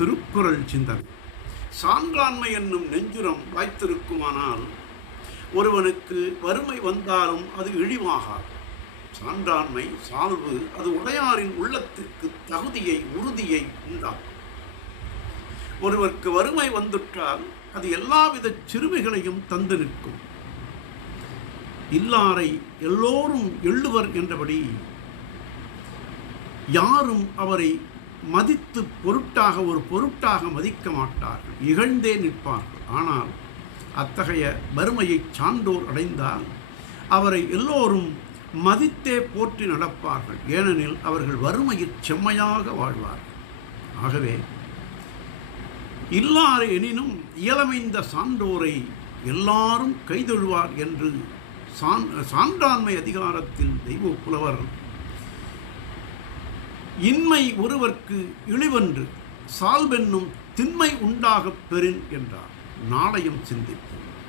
திருக்குறள் சிந்தனை. சான்றாண்மை என்னும் நெஞ்சுரம் வாய்த்திருக்குமானால் ஒருவனுக்கு வறுமை வந்தாலும் அது இழிவாகாது. சான்றாண்மை சால்வு அது உடையாரின் உள்ளத்திற்கு தகுதியை உறுதியை உண்டாகும் ஒருவருக்கு வறுமை வந்துட்டால் அது எல்லாவித சிறுமைகளையும் தந்து நிற்கும். இல்லாரை எல்லோரும் எள்ளுவர் என்றபடி யாரும் அவரை மதித்து பொருட்டாக ஒரு பொருட்டாக மதிக்க மாட்டார்கள். இகழ்ந்தே நிற்பார்கள். ஆனால் அத்தகைய வறுமையை சான்றோர் அடைந்தால் அவரை எல்லோரும் மதித்தே போற்றி நடப்பார்கள். ஏனெனில் அவர்கள் வறுமையில் செம்மையாக வாழ்வார்கள். ஆகவே இல்லார் எனினும் இயலமைந்த சான்றோரை எல்லாரும் கைதொழுவார் என்று சான் சான்றாண்மை அதிகாரத்தில் தெய்வ புலவர் இன்மை ஒருவர்க்கு இழிவென்று சால்வென்னும் திண்மை உண்டாகப் பெறின் என்றார். நாளையும் சிந்திப்போம்.